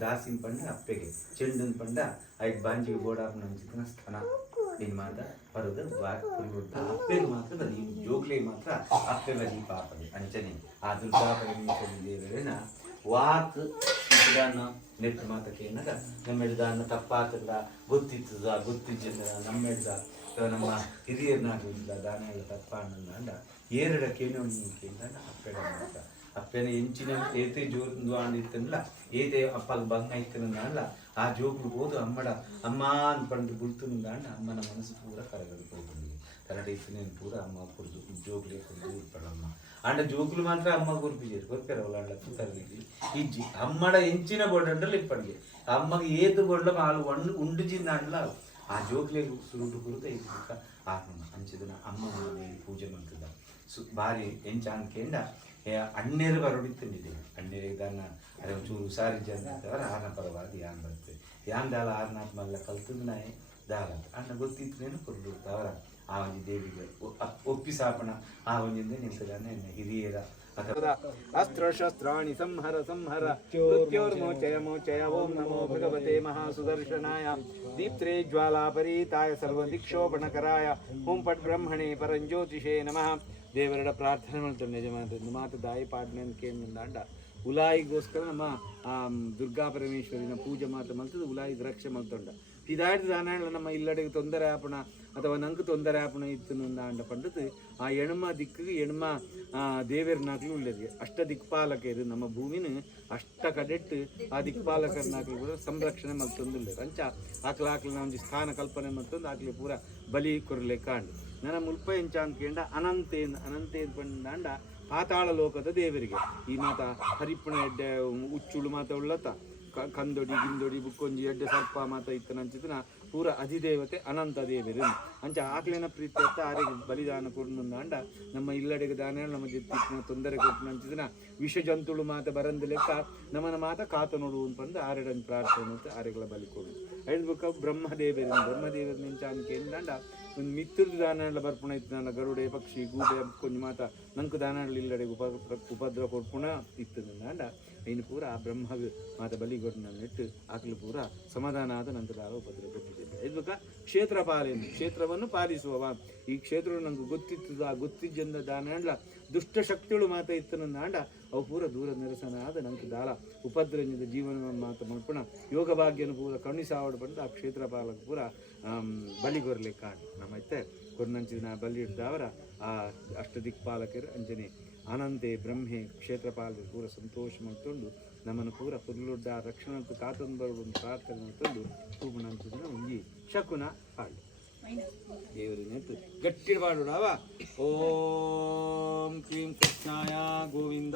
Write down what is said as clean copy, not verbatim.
ದಾಸಿನ ಪಂಡ ಅಪ್ಪೆಗೆ ಚೆಂಡನ್ ಪಂಡ ಐದು ಬಾಂಜಿಗೆ ಬೋಡಾಪನ ಅಂಚಿನ ಸ್ಥಾನ din ಮಾತ್ರ ಬರೋದು ಅಪ್ಪೆಗೆ ಮಾತ್ರ ಬರೀ ಜೋಗ್ಲಿಗೆ ಮಾತ್ರ ಅಪ್ಪೆಲ್ಲ ದೀಪ ಹಾಕೋದು ಅಂಚನೆ ಆ ದುರ್ಗಾ ಪರಮೇಶ್ವರಿನ ವಾಕ್ ಇದನ್ನ ನೆಟ್ಟು ಮಾತಕ್ಕೆ ಏನಾಗ ನಮ್ಮೆಡ್ದ ತಪ್ಪಾತದ ಗೊತ್ತಿತ್ತದ ಗೊತ್ತಿದ್ದ ನಮ್ಮೆಡ್ದ ನಮ್ಮ ಹಿರಿಯರ್ನಾಗಿಲ್ಲ ದಾನ ಎಲ್ಲ ತಪ್ಪ ಅನ್ನಂದ ಏರಡಕ್ಕೇನೋ ಕೇಂದ್ರ ಅಪ್ಪೆಡ ಮಾತ್ರ ಅಪ್ಪನ ಎಂಚಿನ ಏತೆ ಜೋರು ಅಂದಿತ್ತಲ್ಲ ಏತೆ ಅಪ್ಪಗೆ ಬಂಗ ಇತ್ತನಲ್ಲ ಆ ಜೋಗ್ಲು ಹೋದು ಅಮ್ಮಡ ಅಮ್ಮ ಅನ್ಪಂಡು ಗುಳ್ತುಂದಾಂಡ ಅಮ್ಮನ ಮನಸ್ಸು ಪೂರ ಕರಗದು ಹೋಗಿ ಕರಡೆ ಇತ್ತನೇನು ಪೂರ ಅಮ್ಮ ಕುರ್ದು ಜೋಗ್ಲೆ ಕುರ್ದು ಇಪ್ಪಡಮ್ಮ ಅಂಡ ಜೋಗ್ಲು ಮಾತ್ರ ಅಮ್ಮ ಗುರ್ಪಿಜೇರು ಗೊತ್ತಿರವಲ್ಲ ಕರಗಿದ್ವಿ ಇಜ್ಜಿ ಅಮ್ಮಡ ಎಂಚಿನ ಬೋಡಂಡಲ್ಲಿ ಇಪ್ಪಡಿಗೆ ಅಮ್ಮಗೆ ಏತು ಬೋಡ್ಲ ಹಾಲು ಉಂಡುಜಿಂದಾಂಡ್ಲ ಆ ಜೋಗ್ಲೆ ಸುರುಟು ಕುರಿತ ಇದ್ದ ಆತ್ಮ ಅಂಚಿದನ ಅಮ್ಮ ಪೂಜೆ ಮಾಡ್ತಿದ್ದ ಭಾರಿ ಎಂಚಾನ್ ಕೇಂಡ ಅಣ್ಣೇರು ಬರೋಡಿತ್ತಂದಿದೆ ಅಣ್ಣೇರಿಗೆ ದಾನ ಅದೇ ಒಂಚೂರು ಹುಷಾರಿ ಜನ ಅಂತವ್ರು ಆರ್ನ ಪರವಾದ ಯಾನ್ ಬರ್ತದೆ ಯಾನ್ ದಾಲ ಆರ್ನಾಥ್ ಮಲ್ಲ ಕಲ್ತದ ನಾಯಿ ದಾಲ ಅಣ್ಣ ಗೊತ್ತಿತ್ತೇನು ಕೊಡ್ಲು ಅವರ ಆ ಒಂದು ದೇವಿಗೆ ಒಪ್ಪಿಸಾಪಣ ಆ ಒಂದಿಂದ ನಿಂತದಾನೆ ಹಿರಿಯರ ಅಸ್ತ್ರ ಶಸ್ತ್ರಾಣಿ ಸಂಹರ ಸಂಹರ ಮೃತ್ಯೋರ್ಮೋಚಯ ಮೋಚಯ ಓಂ ನಮೋ ಭಗವತೆ ಮಹಾಸುದರ್ಶನಾಯ ದೀಪ್ತ್ರೇ ಜ್ವಾಲಾಪರೀತಾಯ ಸರ್ವದಿಕ್ಷೋಪಣಕರಾಯ ಓಂ ಪಟ್ ಬ್ರಹ್ಮಣೇ ಪರಂಜ್ಯೋತಿಷೇ ನಮಃ ದೇವರಡ ಪ್ರಾರ್ಥನೆ ಮಾಡ್ತಾರೆ ಯಜಮಾನ ಮಾತು ದಾಯಿ ಪಾಡ್ನೆ ಕೇಂದ್ರ ಉಲಾಯಿಗೋಸ್ಕರ ನಮ್ಮ ದುರ್ಗಾ ಪರಮೇಶ್ವರಿನ ಪೂಜೆ ಮಾತ್ರ ಮಲ್ತದ ಉಲಾಯಿಗೆ ರಕ್ಷೆ ಮಲ್ತೊಂಡ ಇದಾಯ್ತು ದಾನ ನಮ್ಮ ಇಲ್ಲಡೆಗೆ ತೊಂದರೆ ಆಪಣ ಅಥವಾ ನಂಗೆ ತೊಂದರೆ ಆಪಣ ಇತ್ತು ಅಂಡ ಪಂಡದು ಆ ಎಣ್ಮ ದಿಕ್ಕಿಗೆ ಎಣ್ಮ ದೇವರನಾಗ್ಲೂ ಉಳ್ಳದು ಅಷ್ಟ ದಿಕ್ಪಾಲಕರು ನಮ್ಮ ಭೂಮಿನ ಅಷ್ಟ ಕಡೆಟ್ಟು ಆ ದಿಕ್ಪಾಲಕರನಾಗ್ಲಿ ಕೂಡ ಸಂರಕ್ಷಣೆ ಮಲ್ತೊಂದಿಲ್ಲ ಅಂಚ ಆಕ್ಲ ನಾವು ಸ್ಥಾನ ಕಲ್ಪನೆ ಮತ್ತೊಂದು ಆಕ್ಲಿ ಪೂರ ಬಲಿ ಕೊರಲೆ ಕಾಂಡು ನನ್ನ ಮುಲ್ಪ ಎಂಚ ಅಂದ್ಕೊಂಡ ಅನಂತೇನ್ ಪಂಡ ಪಾತಾಳ ಲೋಕದ ದೇವರಿಗೆ ಈ ಮಾತ ಹರಿಪ್ಪಣ ಎಡ್ಡೆ ಉಚ್ಚುಳು ಮಾತ ಉಳ್ಳತ ಕಂದೊಡಿ ಗಿಂದೊಡಿ ಬುಕ್ಕೊಂಜಿ ಎಡ್ಡೆ ಸರ್ಪ ಮಾತ ಇತ್ತನಂಚಿತನ ಪೂರ ಅಧಿದೇವತೆ ಅನಂತ ದೇವರು ಅಂಚ ಆಕ್ಲಿನ ಪ್ರೀತಿ ಅತ್ತ ಆರಿಗೆ ಬಲಿದಾನ ಕೊಡ್ನುಂದಾಂಡ ನಮ್ಮ ಇಲ್ಲಡೆಗೆ ದಾನ ನಮ್ಮ ಜೊತೆ ತೊಂದರೆ ಕೊಟ್ಟನಂಚಿತನ ವಿಷ ಜಂತುಳು ಮಾತ ಬರಂದ ಲೆಕ್ಕ ನಮ್ಮನ ಮಾತ ಕಾತ ನೋಡು ಅಂತಂದು ಆರೆಡನ್ ಪ್ರಾರ್ಥನೆ ಅಂತ ಆರೆಗಳ ಬಲಿ ಕೊಡು ಹೇಳ್ಬೇಕ ಬ್ರಹ್ಮದೇವರ ನಿಂಚ ಅನ್ಕೇಂದಾಂಡ ಒಂದು ಮಿತ್ತುರ್ದು ದಾನ ಬರ್ಪುಣ ಇತ್ತು ನನ್ನ ಗರುಡೆ ಪಕ್ಷಿ ಗೂಬೆ ಕೊಂಚ ಮಾತ ನಂಕು ದಾನ ಇಲ್ಲಡೆ ಉಪದ್ರ ಕೊಡ್ಪುಣ ಇತ್ತು ನಂಡ ಇನ್ನು ಪೂರ ಆ ಬ್ರಹ್ಮ ಮಾತ ಬಲಿಗೊಡ್ನ ನೆಟ್ಟು ಆಕಲು ಪೂರ ಸಮಾಧಾನ ಆದ ನಂತರ ಉಪದ್ರ ಕೊಟ್ಟಿದ್ದೇನೆ ಇದ್ಬೇಕ ಕ್ಷೇತ್ರ ಪಾಲನೆ ಕ್ಷೇತ್ರವನ್ನು ಪಾಲಿಸುವವ ಈ ಕ್ಷೇತ್ರವು ನಂಗೆ ಗೊತ್ತಿತ್ತು ಆ ಗೊತ್ತಿದ್ದ ದಾನ ದುಷ್ಟ ಶಕ್ತಿಗಳು ಮಾತ ಇತ್ತು ನಂದಾಂಡ ಅವು ಪೂರ ದೂರ ನಿರಸನ ಆದ ನಂಗೆ ದಾಳ ಉಪದ್ರಂಜದ ಜೀವನ ಮಾತ ಮಲ್ಪುಣ ಯೋಗ ಭಾಗ್ಯನ ಪೂರ ಕಣ್ಣಿಸಾವಡು ಬಂದು ಆ ಕ್ಷೇತ್ರ ಪಾಲಕ ಪೂರ ಬಲಿಗೊರ್ಲೆ ಕಾಣಿ ನಮ್ಮೈತೆ ಕೊರ್ನಂಚಿನ ಬಲಿ ಹಿಡ್ದವರ ಆ ಅಷ್ಟ ದಿಕ್ಪಾಲಕರು ಅಂಜನೆ ಅನಂತೆ ಬ್ರಹ್ಮೆ ಕ್ಷೇತ್ರಪಾಲಕರು ಪೂರ ಸಂತೋಷ ಮಾಡ್ಕೊಂಡು ನಮ್ಮನ್ನು ಪೂರ ಪುರ್ಲುಡ್ಡ ರಕ್ಷಣಂತ ಕಾತಂದು ಬರುವಂತ ಪ್ರಾರ್ಥನೆ ತಂದು ಹೂಗುಣಂತದನ್ನ ಒಂಜಿ ಶಕುನ ಹಾಡು ದೇವರು ನೆತ್ತು ಗಟ್ಟಿ ಬಾಡುಡವ ಓಂ ಕ್ರೀಂ ಕೃಷ್ಣಾಯ ಗೋವಿಂದ